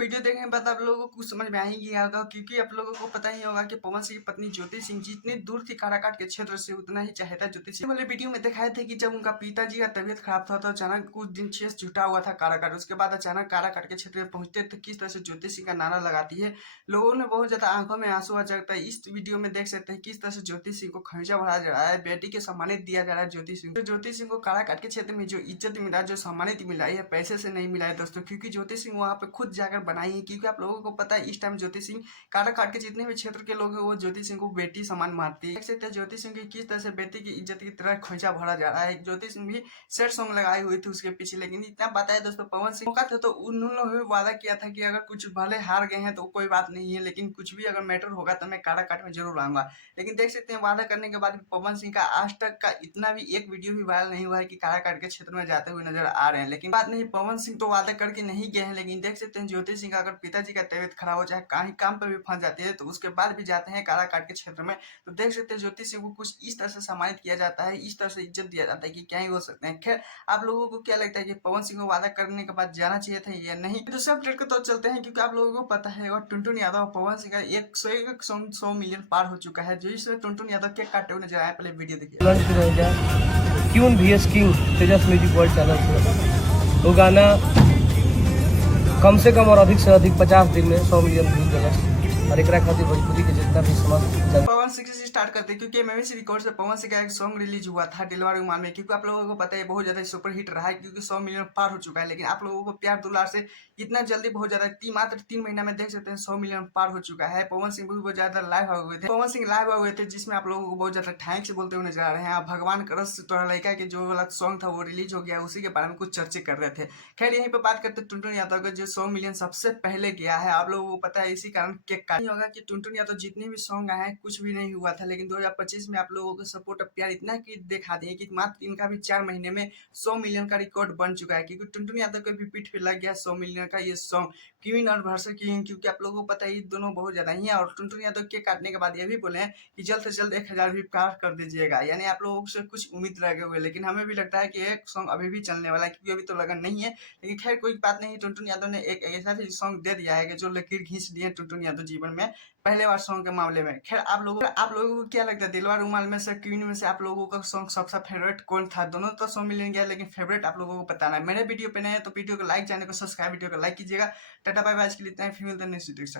Video देखने के बाद आप लोगों को कुछ समझ में आ ही गया होगा, क्योंकि आप लोगों को पता ही होगा कि पवन सिंह की पत्नी ज्योति सिंह जितनी दूर थी काराकाट के क्षेत्र से, उतना ही चाहता ज्योति सिंह वाले वीडियो में दिखाए थे कि जब उनका पिताजी का तबियत खराब था तो अचानक कुछ दिन शेष जुटा हुआ था काराकाट। उसके बाद अचानक काराकाट के क्षेत्र में पहुंचते तो किस तरह से ज्योति सिंह का नारा लगाती है, लोगों ने बहुत ज्यादा आंखों में आंसू आ जाता है। इस वीडियो में देख सकते हैं किस तरह से ज्योति सिंह को खर्चा भरा जा रहा है, बेटी के सम्मानित दिया जा रहा है। ज्योति सिंह तो ज्योति सिंह को काराकाट के क्षेत्र में जो इज्जत मिला, जो सम्मानित मिला है, पैसे से नहीं मिला है दोस्तों, क्योंकि ज्योति सिंह वहां पे खुद जाकर बनाई है। क्योंकि आप लोगों को पता है इस टाइम ज्योति सिंह काराकाट के जितने भी क्षेत्र के लोग हैं वो ज्योति सिंह को बेटी समान मानती है। देख सकते हैं ज्योति सिंह की किस तरह से बेटी की इज्जत की तरह खोजा भरा जा रहा है। ज्योति सिंह भी सैड सॉन्ग लगाई हुई थी उसके पीछे, लेकिन इतना पता है दोस्तों पवन सिंह का था तो उन्होंने भी वादा किया था कि अगर कुछ भले हार गए हैं तो कोई बात नहीं है, लेकिन कुछ भी अगर मैटर होगा तो मैं काराकाट में जरूर आऊंगा। लेकिन देख सकते हैं वादा करने के बाद भी पवन सिंह का आज तक का इतना भी एक वीडियो भी वायरल नहीं हुआ है कि काराकाट के क्षेत्र में जाते हुए नजर आ रहे हैं। लेकिन बात नहीं, पवन सिंह तो वादा करके नहीं गए हैं, लेकिन देख सकते हैं ज्योति सिंह का अगर पिताजी का तबियत खराब हो जाए, कहीं काम पर भी फंस जाते हैं तो उसके बाद भी जाते हैं काराकाट के क्षेत्र में। तो देख सकते हैं ज्योति सिंह को कुछ इस तरह से सम्मानित किया जाता है, इस तरह से इज्जत दिया जाता है कि क्या ही हो सकते हैं। खैर आप लोगों को क्या लगता है कि पवन सिंह को वादा करने के बाद जाना चाहिए था या नहीं? तो सब अपडेट को तो चलते हैं, क्योंकि आप लोगों को पता है और टुनटुन यादव और पवन सिंह का 100 मिलियन पार हो चुका है। जो इसमें टुनटुन यादव केक काटते हुए नजर आए, पहले वीडियो देखिए। क्यून VS किंग तेजस म्यूजिक वर्ल्ड चैनल से वो गाना कम से कम और अधिक से अधिक 50 दिन में 100 मिलियन व्यूज गलत और एक खातिर भोजपुरी के जितना भी समाज पवन सिंह से स्टार्ट करते हैं, क्योंकि एमएमसी रिकॉर्ड से पवन सिंह का एक सॉन्ग रिलीज हुआ था दिलवा रुमान में। क्योंकि आप लोगों को पता है बहुत ज्यादा सुपर हिट रहा है, क्योंकि 100 मिलियन पार हो चुका है। लेकिन आप लोगों को प्यार दुलार से इतना जल्दी बहुत ज्यादा मात्र 3 महीना में देख सकते हैं 100 मिलियन पार हो चुका है। पवन सिंह भी बहुत ज्यादा लाइव हुए थे, पवन सिंह लाइव हुए थे जिसमें आप लोगों को बहुत ज्यादा थैंक से बोलते हुए नजर आ रहे हैं। भगवान करस तोरा लड़का के जो वाला सॉन्ग था वो रिलीज हो गया, उसी के बारे में कुछ चर्चे कर रहे थे। खैर यहीं पर बात करते टुनटुन यादव का जो 100 मिलियन सबसे पहले गया है। आप लोगों को पता है इसी कारण केक काट होगा कि टुनटुन यादव जितने भी सॉन्ग आए हैं कुछ भी नहीं हुआ था, लेकिन 2025 में आप लोगों को सपोर्ट और प्यार इतना कि दिखा दिए कि मात्र इनका भी 4 महीने में 100 मिलियन का रिकॉर्ड बन चुका है। क्योंकि टुनटुन यादव के भी पीठ पे लग गया 100 मिलियन का ये सॉन्ग क्वीन और वर्षा क्वीन, क्योंकि आप लोगों को पता है ये दोनों बहुत ज्यादा ही है। और टुनटुन यादव के काटने के बाद ये भी बोले हैं कि जल्द से जल्द 1000 भी पार कर दीजिएगा, यानी आप लोगों से कुछ उम्मीद लगे हुए। लेकिन हमें भी लगता है कि एक सॉन्ग अभी भी चलने वाला है, क्योंकि अभी तो लगन नहीं है। लेकिन खैर कोई बात नहीं, टुनटुन यादव ने एक ऐसा सॉन्ग दे दिया है कि जो लकीर खींच दिए टुनटुन यादव जीवन में पहले बार सॉन्ग के मामले में। खैर आप लोगों को क्या लगता है दिलवा रुमाल में से क्वीन में से आप लोगों का सॉन्ग सबसे फेवरेट कौन था? दोनों तो 100 मिलियन गया, लेकिन फेवरेट आप लोगों को बताना है। मेरे वीडियो पे नए हैं तो वीडियो को लाइक, चैनल को सब्सक्राइब, वीडियो को लाइक कीजिएगा। टाटा बाय बाय, आज के लिए इतना ही। फिर मिलते हैं नेक्स्ट वीडियो के साथ।